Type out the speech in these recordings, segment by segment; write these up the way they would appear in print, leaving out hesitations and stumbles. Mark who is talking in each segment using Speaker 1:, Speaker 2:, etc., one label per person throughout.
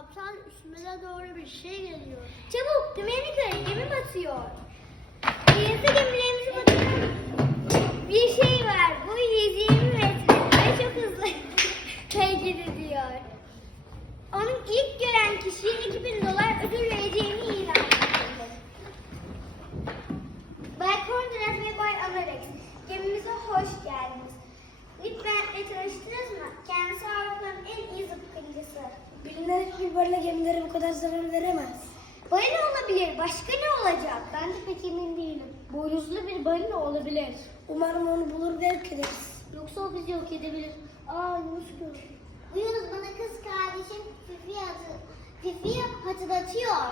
Speaker 1: Kaptan üstümüze doğru bir şey geliyor.
Speaker 2: Çabuk dümenini kır, gemi batıyor. Yazı gemilerimizi batıran bir şey var. Bu 120 metre ve çok hızlı hareket ediyor. Onun ilk gören kişiye $2000 ödül vereceğini ilan etti. Bay Cordelet ve Bay Alex, gemimize hoş geldiniz. Lütfen tanıştınız mı? Kendisi Avrupa'nın en iyi zıpkıncısı.
Speaker 1: Bilinen hiçbir balina gemilere bu kadar zarar veremez.
Speaker 2: Balina olabilir. Başka ne olacak?
Speaker 1: Ben de pek emin değilim. Boynuzlu bir balina olabilir. Umarım onu bulur ve yok ederiz. Yoksa o bizi yok edebilir. Yunus gördüm.
Speaker 2: Bu Yunus bana kız kardeşim Fifi'yi hatırlatıyor.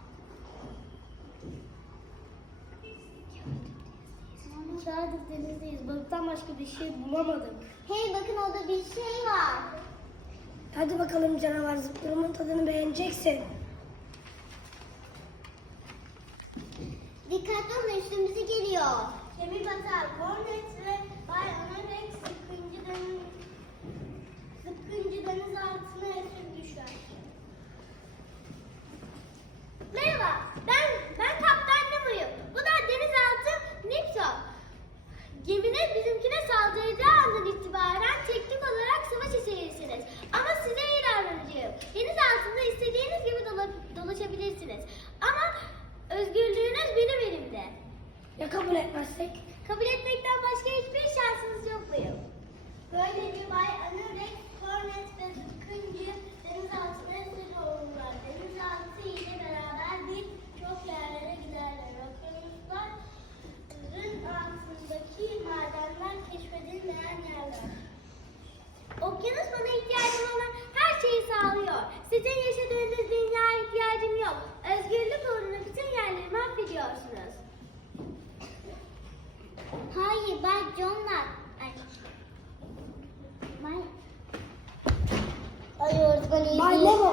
Speaker 1: Çağırdık denizdeyiz. Balıktan başka bir şey bulamadık.
Speaker 2: Hey bakın orada bir şey var.
Speaker 1: Hadi bakalım canavar, zıplarımın tadını beğeneceksin.
Speaker 2: Dikkatli olun, üstümüze geliyor. Gemi batar. Hornet ve Bay Anarex zıpkıncı deniz altına esir düşer. Merhaba, ben Kaptan Nemo'yum. Bu da denizaltı Nipton. Gemine bizimkine saldırdığı andan itibaren teknik olarak savaş eseriysiniz. Ama size iyi davranacağım. Deniz altında istediğiniz gibi dolaşabilirsiniz. Ama özgürlüğünüz benim elimde.
Speaker 1: Ya kabul etmezsek?
Speaker 2: Kabul etmekten başka hiçbir şansınız yok benim. Böylece Bay Anarex, Hornet ve Zıpkıncı denizaltına esir olurlar. Denizaltı ile beraber birçok yerlere giderler. Okyanusların altındaki madenler keşfedilmeyen yerler. Okyanus bana ihtiyacım olan her şeyi sağlıyor. Sizin yaşadığınız dünyaya ihtiyacım yok. Özgürlük uğruna bütün yerleri mahvediyorsunuz. Hayır, ben John'la...
Speaker 1: Bay Nemo